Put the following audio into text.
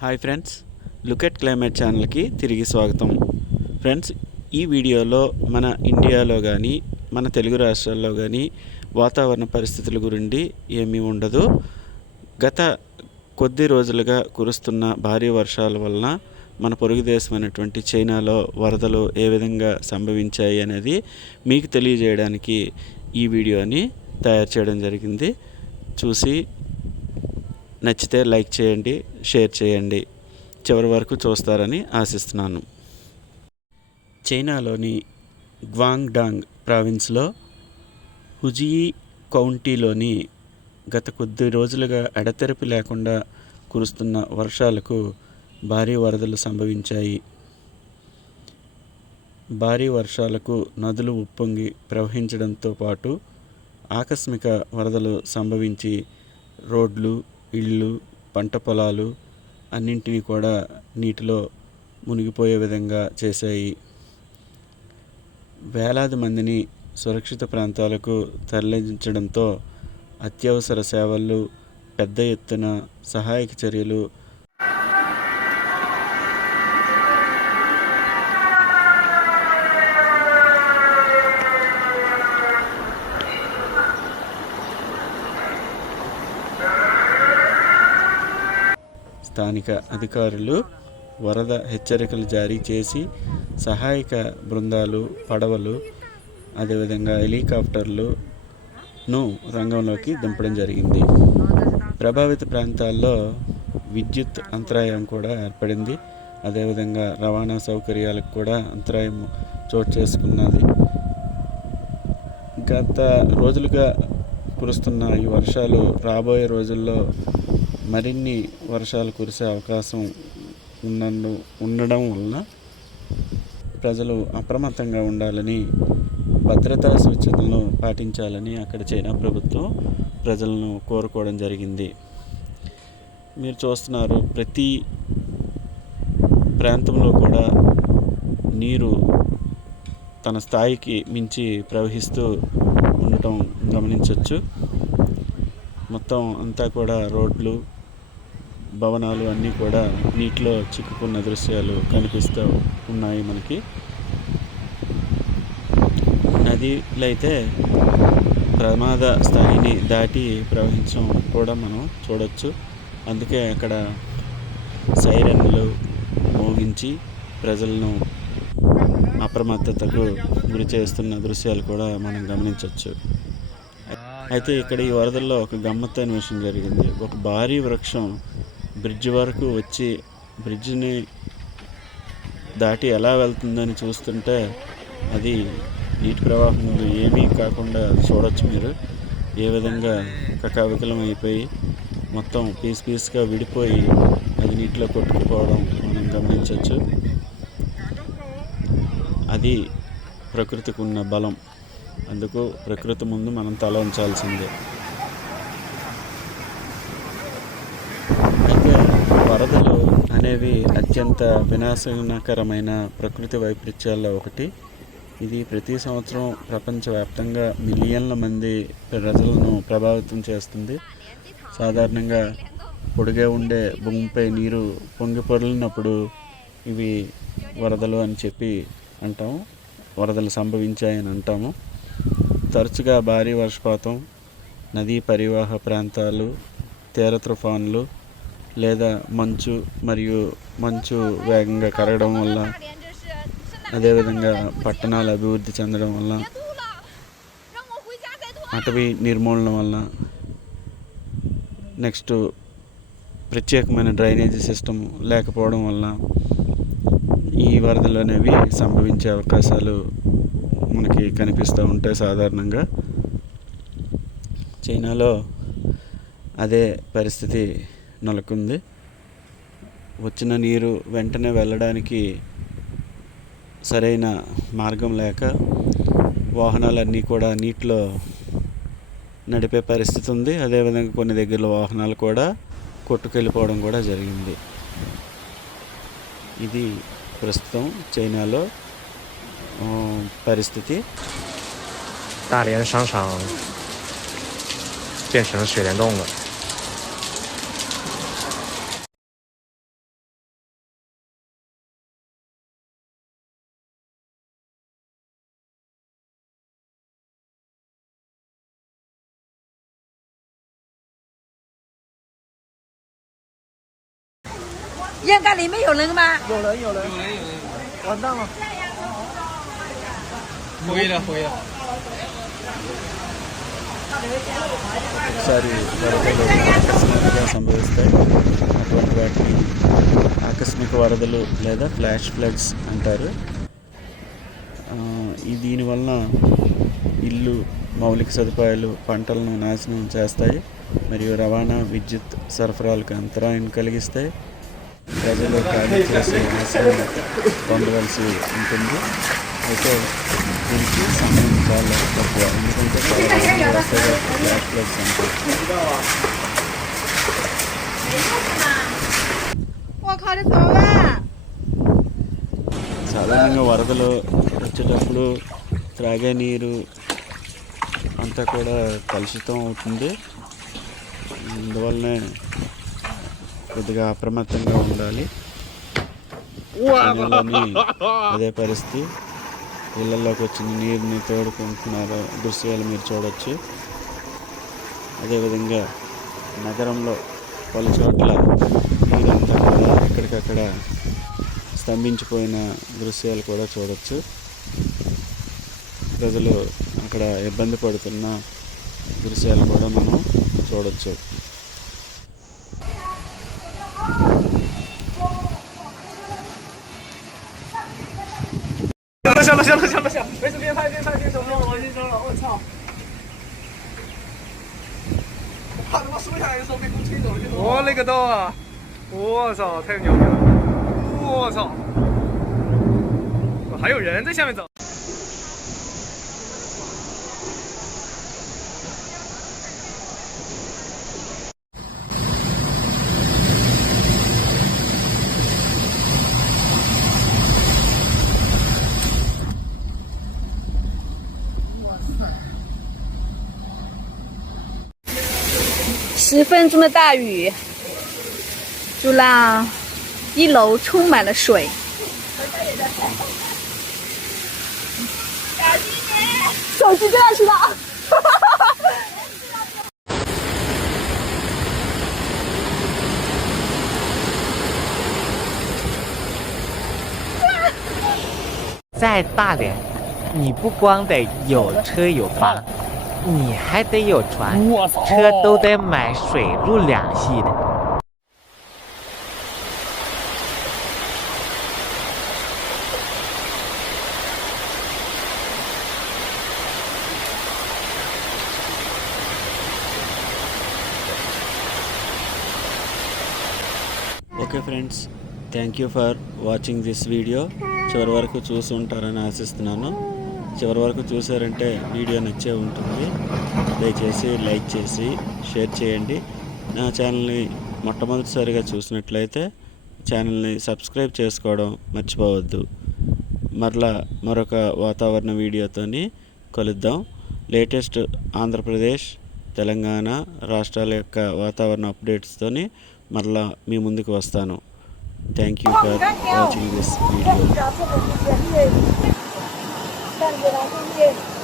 Hi friends look at climate ఛానల్కి తిరిగి స్వాగతం. ఫ్రెండ్స్ ఈ వీడియోలో మన ఇండియాలో కానీ మన తెలుగు రాష్ట్రాల్లో కానీ వాతావరణ పరిస్థితుల గురించి ఏమీ ఉండదు. గత కొద్ది రోజులుగా కురుస్తున్న భారీ వర్షాల వలన మన పొరుగు దేశమైనటువంటి చైనాలో వరదలు ఏ విధంగా సంభవించాయి అనేది మీకు తెలియజేయడానికి ఈ వీడియోని తయారు చేయడం జరిగింది. చూసి నచ్చితే లైక్ చేయండి షేర్ చేయండి. చివరి వరకు చూస్తారని ఆశిస్తున్నాను. చైనాలోని గ్వాంగ్డాంగ్ ప్రావిన్స్లో హుజియి కౌంటీలోని గత కొద్ది రోజులుగా ఎడతెరపి లేకుండా కురుస్తున్న వర్షాలకు భారీ వరదలు సంభవించాయి. భారీ వర్షాలకు నదులు ఉప్పొంగి ప్రవహించడంతో పాటు ఆకస్మిక వరదలు సంభవించి రోడ్లు ఇళ్ళు పంట పొలాలు అన్నింటినీ కూడా నీటిలో మునిగిపోయే విధంగా చేశాయి. వేలాది మందిని సురక్షిత ప్రాంతాలకు తరలించడంతో అత్యవసర సేవలు పెద్ద ఎత్తున సహాయక చర్యలు స్థానిక అధికారులు వరద హెచ్చరికలు జారీ చేసి సహాయక బృందాలు పడవలు అదేవిధంగా హెలికాప్టర్లును రంగంలోకి దింపడం జరిగింది. ప్రభావిత ప్రాంతాల్లో విద్యుత్ అంతరాయం కూడా ఏర్పడింది. అదేవిధంగా రవాణా సౌకర్యాలకు కూడా అంతరాయం చోటు చేసుకున్నది. గత రోజులుగా కురుస్తున్న ఈ వర్షాలు రాబోయే రోజుల్లో మరిన్ని వర్షాలు కురిసే అవకాశం ఉన్నందు ఉండడం వలన ప్రజలు అప్రమత్తంగా ఉండాలని భద్రతా సూచనలను పాటించాలని అక్కడ చైనా ప్రభుత్వం ప్రజలను కోరుకోవడం జరిగింది. మీరు చూస్తున్నారు ప్రతి ప్రాంతంలో కూడా నీరు తన స్థాయికి మించి ప్రవహిస్తూ ఉండటం గమనించవచ్చు మొత్తం అంతా కూడా రోడ్లు భవనాలు అన్నీ కూడా నీటిలో చిక్కుకున్న దృశ్యాలు కనిపిస్తూ ఉన్నాయి మనకి. నదిలో అయితే ప్రమాద స్థాయిని దాటి ప్రవహించడం కూడా మనం చూడవచ్చు అందుకే అక్కడ సైరన్లు మోగించి ప్రజలను అప్రమత్తతకు గురి చేస్తున్న దృశ్యాలు కూడా మనం గమనించవచ్చు అయితే ఇక్కడ ఈ వరదల్లో ఒక గమ్మత్తైన విషయం జరిగింది. ఒక భారీ వృక్షం బ్రిడ్జ్ వరకు వచ్చి బ్రిడ్జిని దాటి ఎలా వెళ్తుందని చూస్తుంటే అది నీటి ప్రవాహం ముందు ఏమీ కాకుండా చూడొచ్చు మీరు. ఏ విధంగా కకావికలం అయిపోయి మొత్తం పీస్ పీస్గా విడిపోయి అది నీటిలో కొట్టుకుపోవడం మనం గమనించవచ్చు అది ప్రకృతికి ఉన్న బలం. అందుకు ప్రకృతి ముందు మనం తల ఉంచాల్సిందే అయితే వరదలు అనేవి అత్యంత వినాశనకరమైన ప్రకృతి వైపరీత్యాల్లో ఒకటి. ఇది ప్రతి సంవత్సరం ప్రపంచవ్యాప్తంగా మిలియన్ల మంది ప్రజలను ప్రభావితం చేస్తుంది. సాధారణంగా పొడిగా ఉండే భూమిపై నీరు పొంగి పొరలినప్పుడు ఇవి వరదలు అని చెప్పి అంటాము. వరదలు సంభవించాయని అంటాము. తరచుగా భారీ వర్షపాతం నదీ పరివాహ ప్రాంతాలు తీర తుఫాన్లు లేదా మంచు మరియు మంచు వేగంగా కరగడం వల్ల అదేవిధంగా పట్టణాలు అభివృద్ధి చెందడం వల్ల అటవీ నిర్మూలన వల్ల. నెక్స్ట్ ప్రత్యేకమైన డ్రైనేజీ సిస్టమ్ లేకపోవడం వల్ల ఈ వరదలు అనేవి సంభవించే అవకాశాలు మనకి కనిపిస్తూ ఉంటాయి సాధారణంగా. చైనాలో అదే పరిస్థితి నెలకొంది వచ్చిన నీరు వెంటనే వెళ్ళడానికి సరైన మార్గం లేక వాహనాలన్నీ కూడా నీటిలో నడిపే పరిస్థితి ఉంది అదేవిధంగా కొన్ని దగ్గరలో వాహనాలు కూడా కొట్టుకెళ్ళిపోవడం కూడా జరిగింది ఇది ప్రస్తుతం చైనాలో ఆ, పరిస్థితి 大连商场变成水帘洞了。 烟杆里面有人吗？有人有人有人有人，完蛋了！回了回了。 ఒకసారి వరదలు ఆకస్మికంగా సంభవిస్తాయి అటువంటి వాటిని ఆకస్మిక వరదలు లేదా ఫ్లాష్ ఫ్లడ్స్ అంటారు ఆ, ఈ దీనివలన ఇల్లు మౌలిక సదుపాయాలు పంటలను నాశనం చేస్తాయి మరియు రవాణా విద్యుత్ సరఫరాలకు అంతరాయం కలిగిస్తాయి ప్రజలు ఖాళీ చేసే ఆశయం పొందవలసి ఉంటుంది. అయితే దీనికి సమయం చాలా తక్కువ. ఎందుకంటే సాధారణంగా వరదలు వచ్చేటప్పుడు త్రాగే నీరు అంతా కూడా కలుషితం అవుతుంది. అందువల్లనే కొద్దిగా అప్రమత్తంగా ఉండాలి. అదే పరిస్థితి. ఇళ్ళల్లోకి వచ్చిన నీరుని తోడుకుంటున్నారు దృశ్యాలు మీరు చూడవచ్చు అదేవిధంగా నగరంలో పలు చోట్ల నీరంతా కూడా ఎక్కడికక్కడ స్తంభించిపోయిన దృశ్యాలు కూడా చూడవచ్చు ప్రజలు అక్కడ ఇబ్బంది పడుతున్న దృశ్యాలు కూడా మనం చూడవచ్చు 行了行了行了行了，没事别拍别拍别走了，我先走了，我操！怕他妈摔下来的时候被风吹走了就。我勒个豆啊！我操，太牛逼了！我操！还有人在下面走。十分钟的大雨，就让一楼充满了水。手机掉下去了！在大连，你不光得有车有房，你还得有船，车都得买水陆两系的。 okay friends thank you for watching this video చివరి వరకు చూసి ఉంటారని ఆశిస్తున్నాను చివరి వరకు చూసారంటే వీడియో నచ్చే ఉంటుంది. దయచేసి లైక్ చేసి షేర్ చేయండి. నా ఛానల్ని మొట్టమొదటిసారిగా చూసినట్లయితే ఛానల్ని సబ్స్క్రైబ్ చేసుకోవడం మర్చిపోవద్దు. మరలా మరొక వాతావరణ వీడియోతోని కలుద్దాం. లేటెస్ట్ ఆంధ్రప్రదేశ్ తెలంగాణ రాష్ట్రాల యొక్క వాతావరణ అప్డేట్స్తోని మరలా మీ ముందుకు వస్తాను. Thank you for watching this video. 站起来对面。